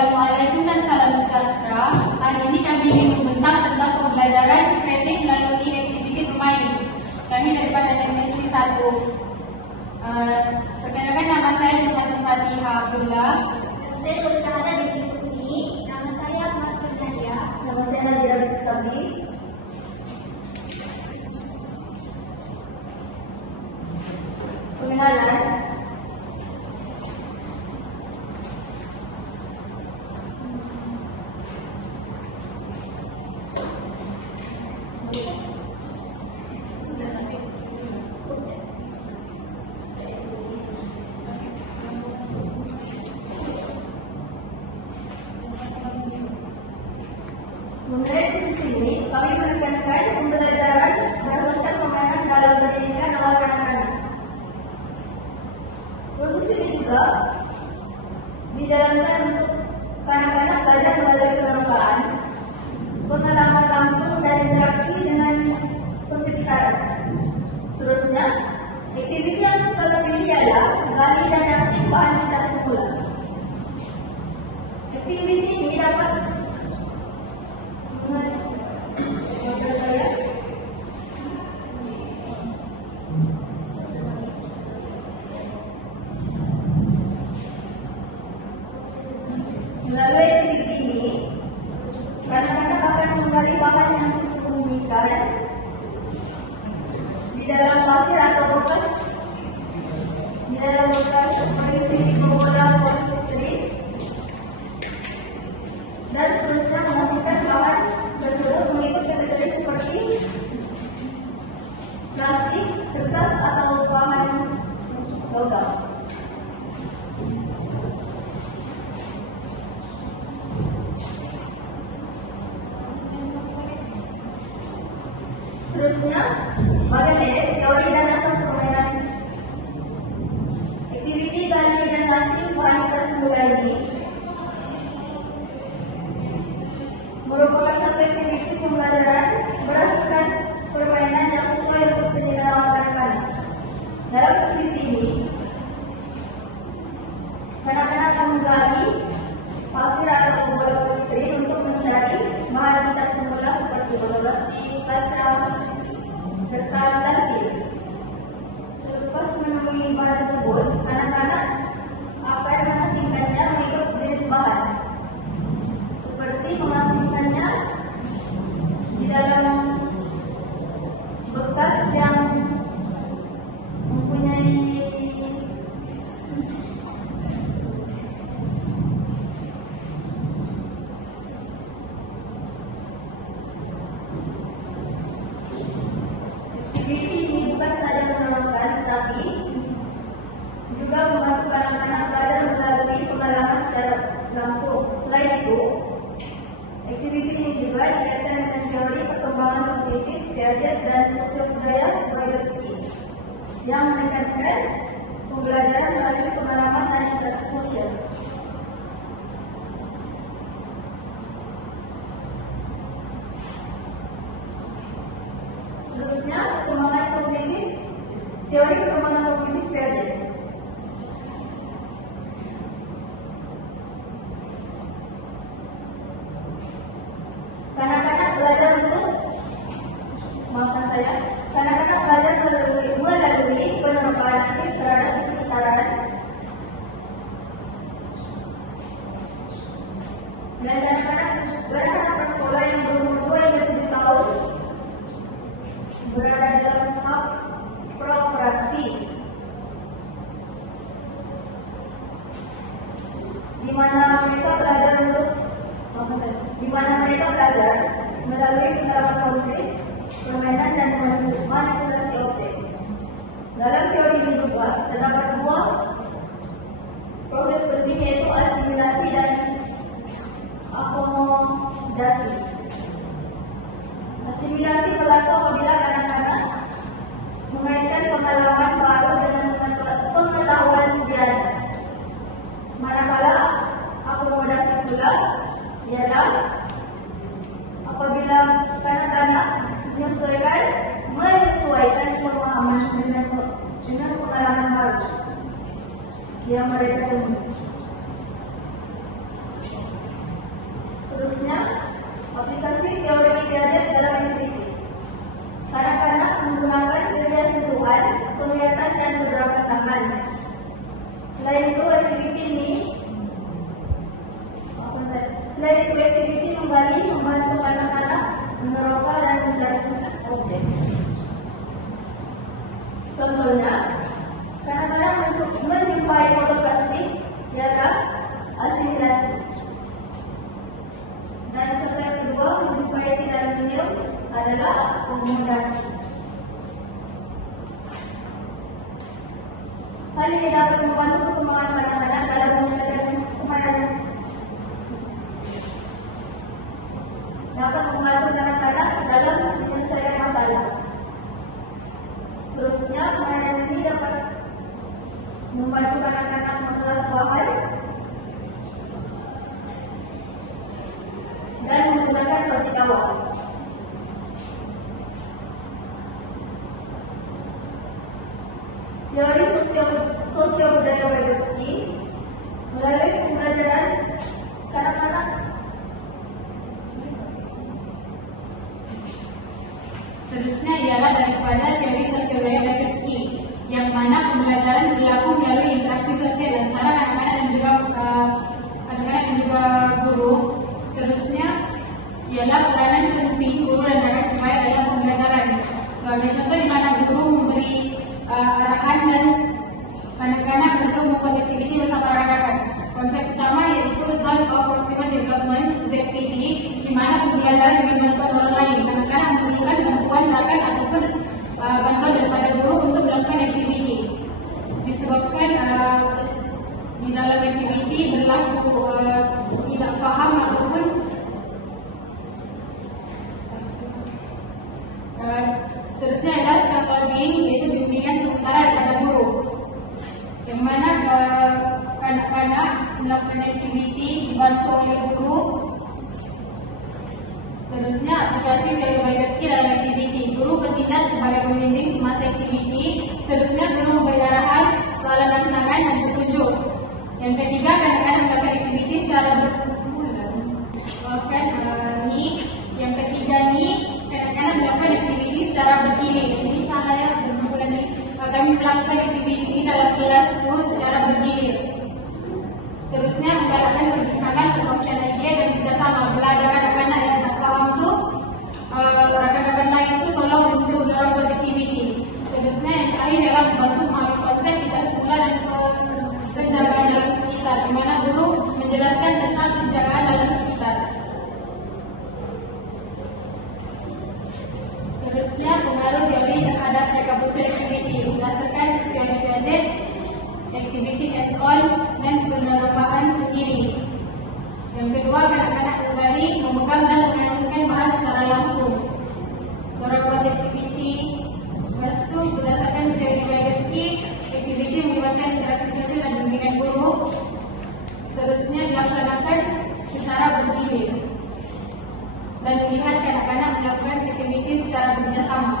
Assalamualaikum dan salam sejahtera. Hari ini kami ingin membentang tentang pembelajaran kreatif melalui aktiviti bermain. Kami daripada MSc 1. Perkenalkan, nama saya Nurhayati Fatiha Abdullah. Saya Nursyahada binti Husni. Nama saya Ahmad Nadia. Nama saya Nazira binti Sabri. Pengenalan. Mengenai posisi ini, kami menekankan pembelajaran berdasarkan permainan dalam pendidikan awal kanak-kanak. Posisi ini juga dijalankan untuk kanak-kanak belajar melalui permukaan, pengalaman langsung dan interaksi dengan persekitaran. Seterusnya, aktiviti yang kami pilih ialah gali dan asing bahan kita semula. Aktiviti ini dapat melalui aktiviti ini, kanak-kanak akan menggali bahan yang disembunyikan di dalam pasir atau bekas berisi bola polistiren dan seterusnya, menghasilkan bahan tersebut mengikut kategori seperti plastik, kertas, atau bahan logam. Seterusnya, mengenai teori dan asas permainan. Aktiviti gali dan asing bahan kita semula ini merupakan satu aktiviti pembelajaran berasaskan permainan yang sesuai untuk pendidikan awal kanak-kanak. Dalam aktiviti ini, kanak-kanak akan menggali pasir atau bola polistiren untuk mencari bahan kita semula seperti bola plastik, kaca, kertas, dan pil. Selepas menemui bahan tersebut, anak-anak akan mengasingkannya mengikut jenis bahan, seperti mengasingkannya di dalam bekas yang mempunyai aktiviti ini bukan saja menyenangkan, tetapi juga membantu anak-anak belajar melalui pengalaman secara langsung. Selain itu, aktiviti ini juga dikaitkan dengan teori perkembangan kognitif, Piaget, dan sosiobudaya Vygotsky yang menekankan pembelajaran melalui pengalaman dan interaksi sosial. Seterusnya, perkembangan kognitif, teori perkembangan kognitif Piaget. Kanak-kanak belajar melalui penerapaan aktif terhadap persekitaran dan anak-anak bersekolah yang berumur 2 hingga 7 tahun berada dalam tahap praoperasi, di mana mereka belajar melalui pendalaman kognitif, permainan, dan manipulasi objek. Dalam teori ini juga terdapat 2 proses penting, yaitu asimilasi dan akomodasi. Asimilasi berlaku apabila anak-anak mengaitkan pengalaman baru dengan pengetahuan sedia. Manakala akomodasi pula ialah apabila kanak-kanak menyesuaikan pemahaman dengan pengalaman baru yang mereka temui. Selain itu, aktiviti kembali membantu anak-anak meneroka dan mencari objek. Contohnya, kadang-kadang menjumpai foto plastik ialah asimilasi. Dan contoh yang kedua, menjumpai tidak aluminium adalah akomodasi. Hal ini dapat membantu perkembangan anak-anak dalam menyelesaikan masalah. Seterusnya, permainan ini dapat membantu anak-anak mengelas bahan dan menggunakan logik awal. Teori sosio budaya Vygotsky melalui pembelajaran anak-anak. Seterusnya ialah daripada teori sosial budaya Vygotsky, yang mana pembelajaran berlaku melalui interaksi sosial antara anak-anak dan juga guru. Seterusnya ialah peranan penting guru dan rakan sebaya dalam pembelajaran. Sebagai contoh di mana guru memberi arahan dan anak-anak perlu membuat aktiviti bersama rakan-rakan. Konsep utama yaitu Zone of Proximal Development (ZPD), di mana pembelajaran dengan bantuan orang lain. Anak-anak membutuhkan bantuan rakan ataupun bantuan daripada guru untuk melakukan aktiviti. Disebabkan di dalam aktiviti berlaku tidak faham ataupun seterusnya adalah scaffolding, yaitu bimbingan sementara daripada guru, yang mana anak-anak melakukan aktiviti dibantu oleh guru. Seterusnya, aplikasi teori Vygotsky dalam aktiviti. Guru bertindak sebagai pembimbing semasa aktiviti. Seterusnya, guru memberi arahan, soalan rangsangan dan petunjuk. Yang ketiga, anak-anak melakukan aktiviti secara yang ketiga ni, anak-anak melakukan aktiviti secara bergilir. Ini salah ya, berbulan ni. Kami melakukan aktiviti dalam kelas itu secara bergilir. Seterusnya, menggalakkan perbincangan, perkongsian ide dan kerjasama. Bila ada anak-anak yang tak faham tu, rakan-rakan lain tu tolong untuk mendorong aktiviti. Seterusnya, yang terakhir adalah membantu memahami konsep kita semula dan penjagaan dalam sekitar, di mana guru menjelaskan tentang penjagaan dalam sekitar. Seterusnya, pengaruh teori terhadap rekabutan aktiviti berdasarkan teori Piaget, activity as on, dan penerokaan sendiri. Yang kedua, anak-anak kembali memegang dan menghasilkan bahan secara langsung. Beberapa aktiviti wastu berdasarkan teori Vygotsky, aktiviti melibatkan interaksi sosial dan bimbingan guru. Seterusnya dilaksanakan secara bergilir dan melihat anak-anak melakukan aktiviti secara bekerjasama.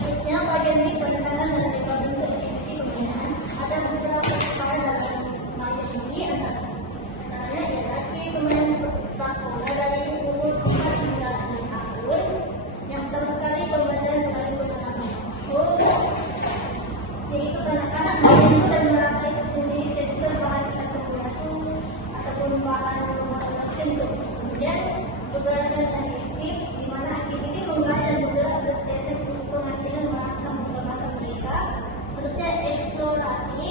Seterusnya, bagian perencanaan dan reka bentuk aktiviti pembinaan. Ada beberapa cara dalam bagian ini, antaranya ialah pembinaan prasekolah dari umur 4 hingga 6 tahun. Yang pertama sekali, pembelajaran melalui percakapan langsung, yaitu anak-anak menyentuh dan merasai sendiri tekstur bahan asam ataupun bahan tertentu. Kemudian, pembelajaran aktif, di mana aktiviti menggali dan bergerak atas dasar penghasilan bahasa mereka. Seterusnya, eksplorasi,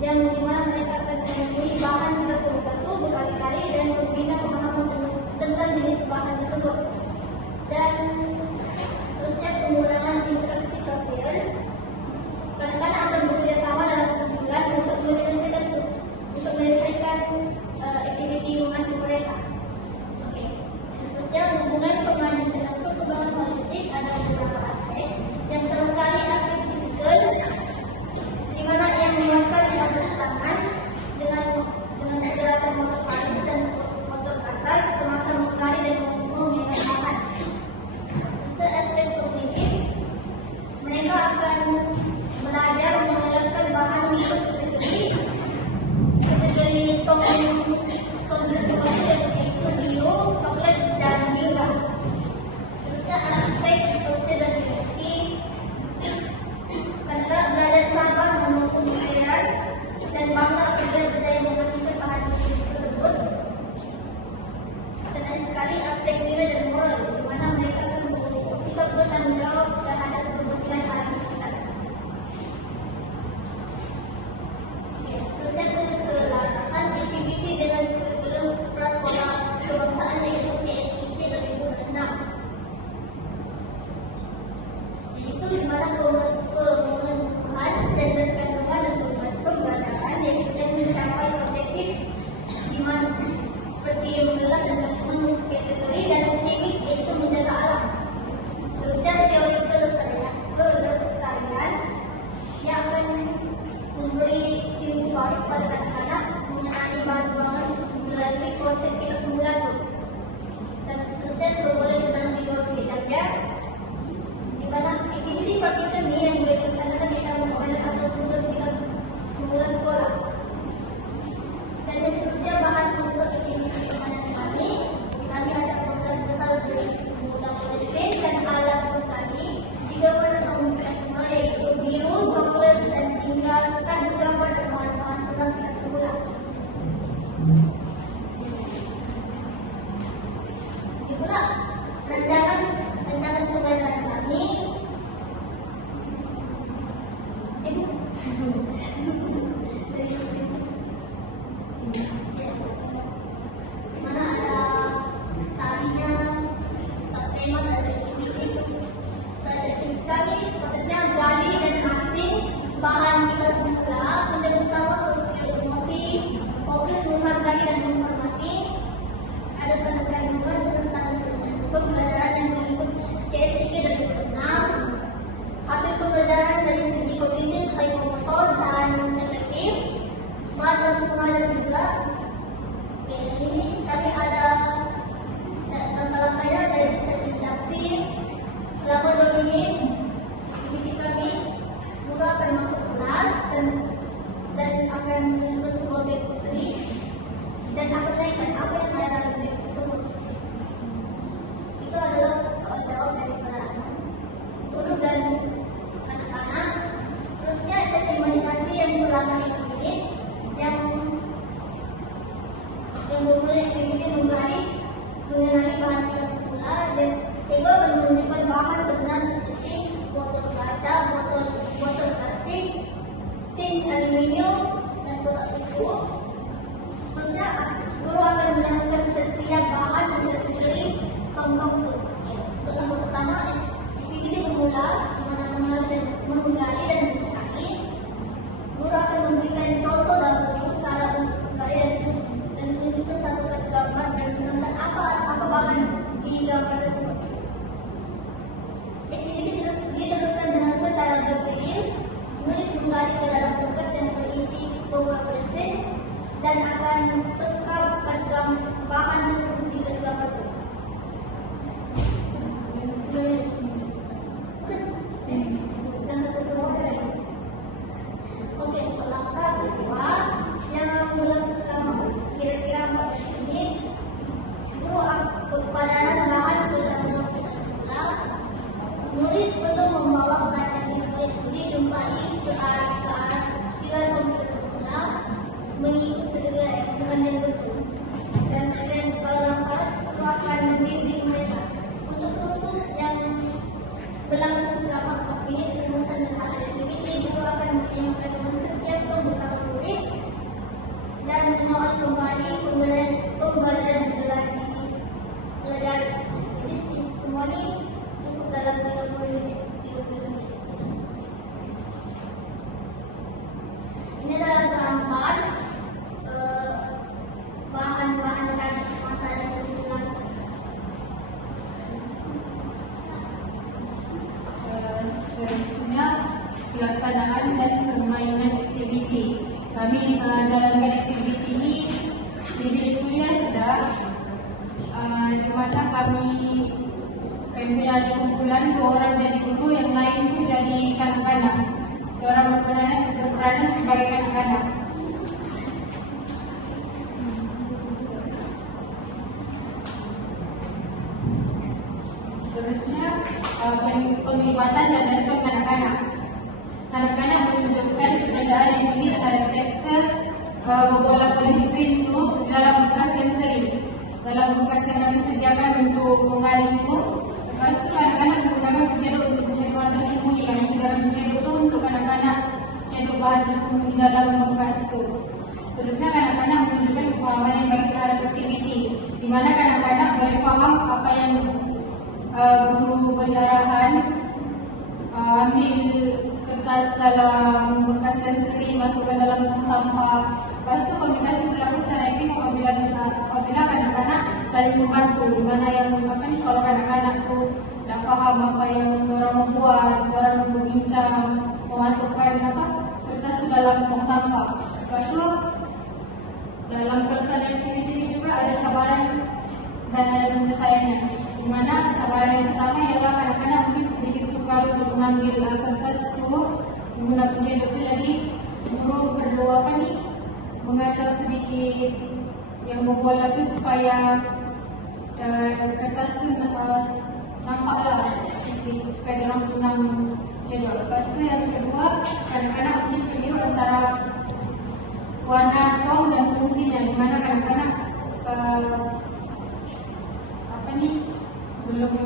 yang dimana mereka akan menemui bahan tersebut berkali-kali dan membina pemahaman tentang jenis bahan tersebut. Dan seterusnya, pengulangan interaksi sosial. Kadang-kadang akan bekerja sama dalam kumpulan untuk menyelesaikan aktiviti masing mereka. Oke. Seterusnya, hubungan pemain dengan perkembangan holistik ada beberapa aspek. Yang pertama sekali, aspek fisikal, di mana yang melakukan gerakan tangan dengan gerakan motor halus dan motor kasar semasa menggali dan memindahkan bahan. Seterusnya, aspek kognitif, mereka akan belajar menjelaskan bahan baru kepada anak-anak mengenai bahan ruangan melalui konsep kita semula dan seterusnya bermula dengan video saja, di mana aktiviti praktik ini yang boleh dilaksanakan kita menggunakan atau sumber kita semula sekolah. Dan seterusnya bahan untuk aktiviti permainan kami ada program besar dari menggunakan mesin dan alat kami juga warna untuk semua yaitu biru, coklat dan tinggalkan gambar dan bahan-bahan senang kita semula. Ini pula rancangan pengajaran kami. Mana ada tasinya, tema dari aktiviti. Kami sepertinya gali dan asing bahan kita semula. Yang pertama sosialisasi, fokus menghargai dan menghormati. Ada standar kandungan dan standar pembelajaran yang mengikut KSDK dari Vietnam. Hasil pembelajaran dari segi kognitif, psikomotor dan efektif. Bahan pengajar juga. Ini kami ada langkah-langkahnya dari redaksi selama 2 menit. Aktiviti kami juga akan masuk kelas dan akan mengikut semua studi dan akan naikkan apa yang ada dalam bag tersebut. Itu adalah soal jawab dari para guru dan anak-anak. Seterusnya set imajinasi yang selama 5 menit yang bermula aktiviti mengenai bahan kita semula dan coba menunjukkan bahan sebenar seperti botol kaca, botol plastik, tin aluminium dan kotak susu. Seterusnya guru akan menerangkan setiap bahan yang terdiri kelompok itu. Untuk yang pertama, aktiviti bermula menggali dan mencari. Guru akan memberikan contoh dan cara untuk menggali dan tunjukkan satu gambar dan menerangkan apa bahan di gambar tersebut. Aktiviti diteruskan dengan secara detail, murid kembali ke dalam tugas yang berisi program present dan akan tetap pada bahan tersebut di gambar. Oke, langkah kedua yang berlangsung selama kira-kira 14 menit. Guru padanan bahan dalam kita semula. Murid perlu membawa perhatian yang dijumpai ke arah komputer semula mengikuti dengan yang betul. Dan selain kalau langkah guru akan membimbing mereka untuk menuntut yang berlangsung selama 4 menit rumusan dan hasil aktiviti. Guru akan menyiapkan setiap bersama murid dan mengawal kembali pembelajaran belajar. Jadi semua ini cukup dalam 30 menit. Ini adalah sampel bahan-bahan dan masa yang dilakukan. Seterusnya pelaksanaan dan permainan aktiviti. Kami menjalankan aktiviti ini di bilik kuliah sudah, di mana kami menjadi kumpulan 2 orang jadi guru, yang lain itu jadi kanak-kanak. 2 orang berperanan sebagai kanak-kanak. Seterusnya penglibatan dan respon kanak-kanak. Kanak-kanak menunjukkan keberadaan yang tinggi terhadap tekstil bola polistrin itu dalam bekas yang sering. Dalam bekas yang kami sediakan untuk mengali itu, lepas itu anak-anak menggunakan cedok untuk cedok tersembunyi. Kami sekarang cedok itu untuk anak-anak cedok bahan tersembunyi dalam bekas itu. Seterusnya kanak-kanak menunjukkan pemahaman yang baik terhadap aktiviti, di mana kanak-kanak boleh faham apa yang guru pendarahan ambil kertas dalam bekas yang sering masukkan dalam tong sampah. Lepas itu komunikasi berlaku secara aktif apabila kanak-kanak saling membantu, di mana yang kalau kanak-kanak tu tak faham apa yang orang membuat, orang berbincang memasukkan kertas dalam tong sampah. Lepas tu dalam pelaksanaan aktiviti ini juga ada cabaran dan ada penyelesaiannya. Di mana cabaran yang pertama ialah kadang-kadang mungkin sedikit sukar untuk mengambil kertas itu menggunakan cendol itu, jadi guru perlu mengacau sedikit yang membola itu supaya kertas itu nampaklah sedikit supaya orang senang cendol. Lepas tu yang kedua, kadang-kadang mungkin keliru antara warna tong dan fungsinya, di mana kadang-kadang belum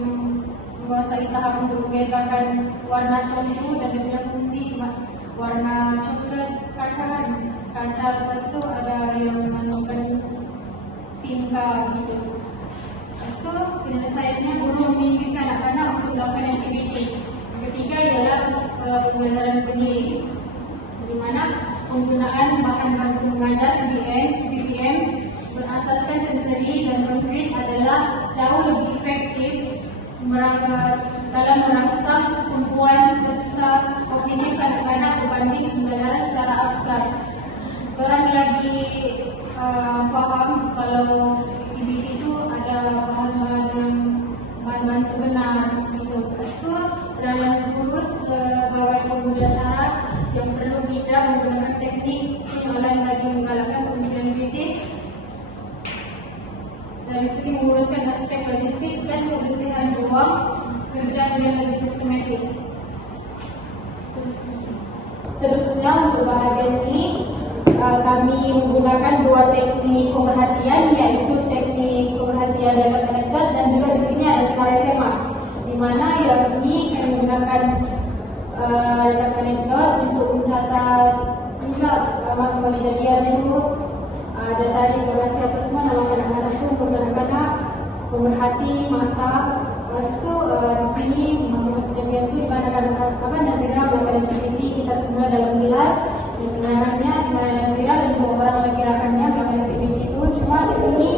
menguasai tahap untuk membezakan warna tong itu dan dia punya fungsi. Warna coklat kaca, lepas tu ada yang masukkan tinta gitu. Lepas tu penyelesaiannya guru membimbing anak-anak untuk melakukan aktiviti. Yang ketiga ialah pembelajaran pendiri, di mana penggunaan bahan bantu mengajar PBM berasaskan sensori dan konkret adalah jauh lebih efektif dalam merangsang tumpuan serta kognitif anak-anak berbanding pembelajaran secara abstrak. Orang lagi faham kalau aktiviti itu ada bahan-bahan sebenar gitu. Lepas tu dalam kursus sebagai pengguna syarat yang perlu bijak menggunakan teknik yang lain lagi menggalakkan pemikiran kritis dari segi menguruskan aspek logistik dan kebersihan ruang kerja dengan lebih sistematik. Seterusnya untuk bahagian ini kami menggunakan dua teknik pemerhatian, iaitu teknik pemerhatian dalam anekdot dan juga di sini ada senarai tema, di mana yang ini kami menggunakan dalam anekdot untuk mencatat juga makna kejadian itu. Ada tadi informasi apa semua nama anak-anak itu untuk anak-anak pemerhati masa. Lepas tu di sini makna kejadian itu di mana Nazira melakukan aktiviti kita semua dalam kelas. Yang kebenarannya di mana Nazira dan dua orang lagi rakannya melakukan aktiviti itu. Cuma di sini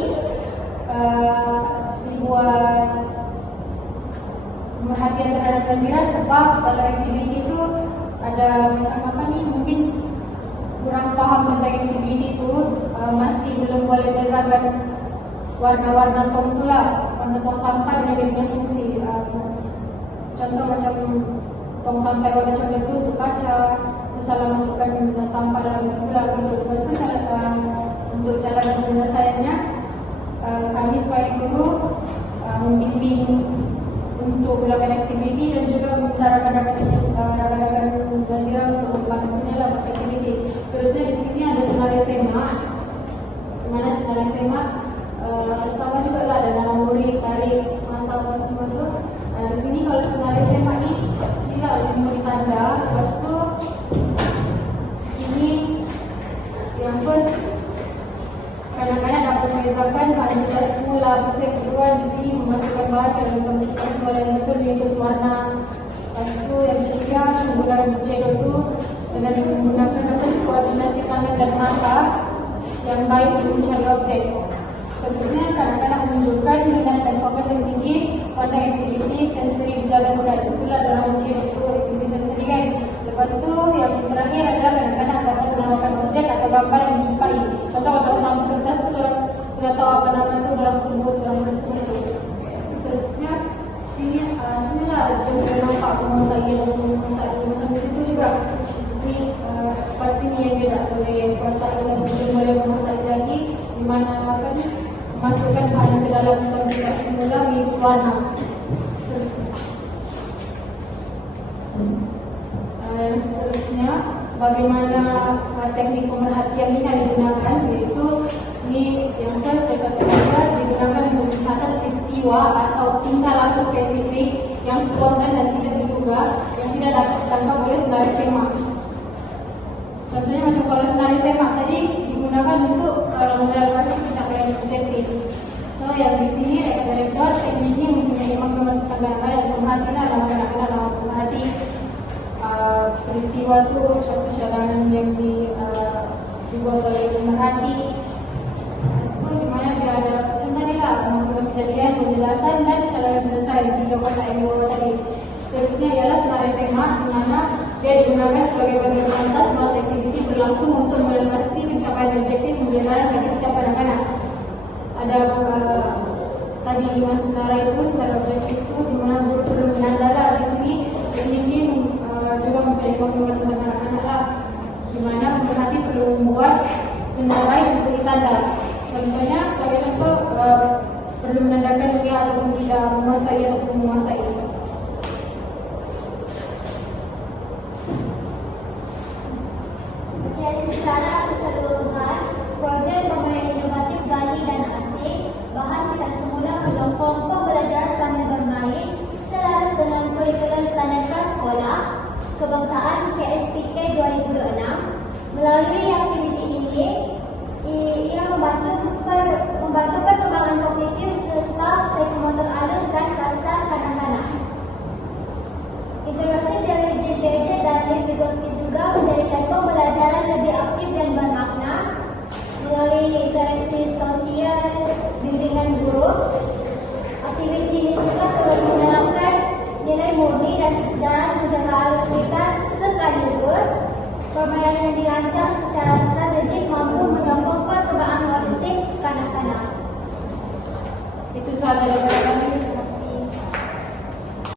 dibuat perhatian terhadap Nazira sebab dalam aktiviti itu ada macam mungkin kurang faham tentang aktiviti itu, masih belum boleh bezakan warna-warna tong tu lah, warna tong sampah dengan dia punya fungsi. Contoh macam tong sampah warna coklat itu untuk kaca, terus salah masukkan sampah dalam itu lah. Lepas tu untuk cara penyelesaiannya, kami sebagai guru membimbing untuk melakukan aktiviti dan juga meminta rakan-rakan Nazira untuk membantunya dalam aktiviti. Terusnya di sini ada senarai tema, di mana senarai tema sama juga lah ada nama murid, tarik, masa apa semua tu. Di sini kalau senarai tema ni tidak ada murid tanda. Lepas tu ini yang first kadang-kadang dapat membezakan pada semula. Proses kedua di sini memasukkan bahan dalam pembentukan semula yang betul mengikut warna. Lepas tu yang ketiga menggunakan cendol itu dengan menggunakan koordinasi tangan dan mata yang baik untuk mencari objek. Seterusnya kadang-kadang menunjukkan minat dan fokus yang tinggi pada aktiviti sensori dijalankan. Itulah dalam cendol itu aktiviti sensori kan. Lepas tu yang terakhir adalah kadang-kadang dapat menamakan objek atau gambar yang dijumpai. Contoh kalau sama kertas tu sudah tahu apa nama itu dalam sebut dalam kertas itu. Seterusnya sinilah kita nampak penguasai macam itu juga. Ini pada sini yang dia tak boleh kuasai dan belum boleh menguasai lagi, di mana masukkan bahan ke dalam pembentukan semula mengikut warna. Seterusnya bagaimana teknik pemerhatian ini yang digunakan, iaitu ini yang first digunakan untuk mencatat peristiwa atau tingkah laku spesifik yang spontan dan tidak diduga yang tidak dapat ditangkap oleh senarai tema. Contohnya macam kalau senarai tema tadi digunakan untuk mengelaborasi pencapaian objektif. So yang di sini anekdot tekniknya mempunyai makna tambahan dan pemerhatian adalah anak-anak pemerhati peristiwa itu cadangan yang dibuat oleh pemerhati. Di mana dia ada contoh ni lah kejadian, penjelasan dan cara penyelesaian tiga kata yang dua tadi. Seterusnya ialah senarai tema, di mana dia digunakan sebagai bagian atas masa aktiviti berlangsung untuk memastikan perlu membuat senarai bukti tanda. Contohnya, sebagai contoh, perlu menandakan dia ataupun tidak menguasai ataupun menguasai. Ya, secara keseluruhan, proyek pembangunan inovatif Gali dan Asing bahan tidak semula menyokong pembelajaran sambil bermain selaras dengan kurikulum standar prasekolah kebangsaan KSPK 2026 melalui aktivitas